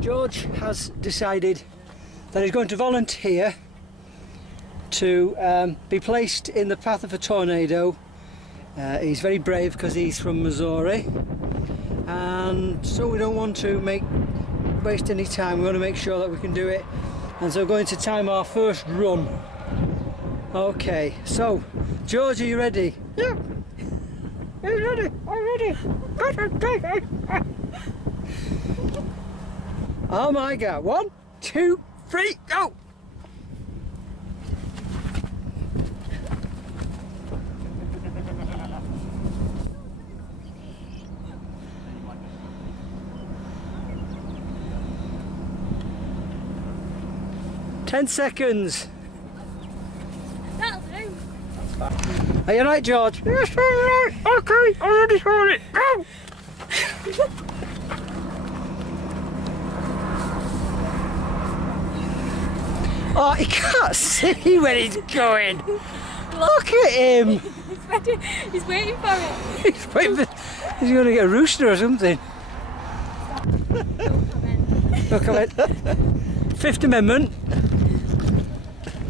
George has decided that he's going to volunteer to be placed in the path of a tornado. He's very brave because he's from Missouri, and so we don't want to waste any time. We want to make sure that we can do it, and so we're going to time our first run. Okay, so George, are you ready? Yeah. Are you ready? I'm ready. Oh my God! 1, 2, 3, go! Ten seconds. That'll do. Are you right, George? Yes, I'm right. Okay, I'm ready for it. Go! Oh, he can't see where he's going. Look at him. He's waiting for it. He's waiting for, he's going to get a rooster or something. Don't come in. Look at it. Fifth Amendment.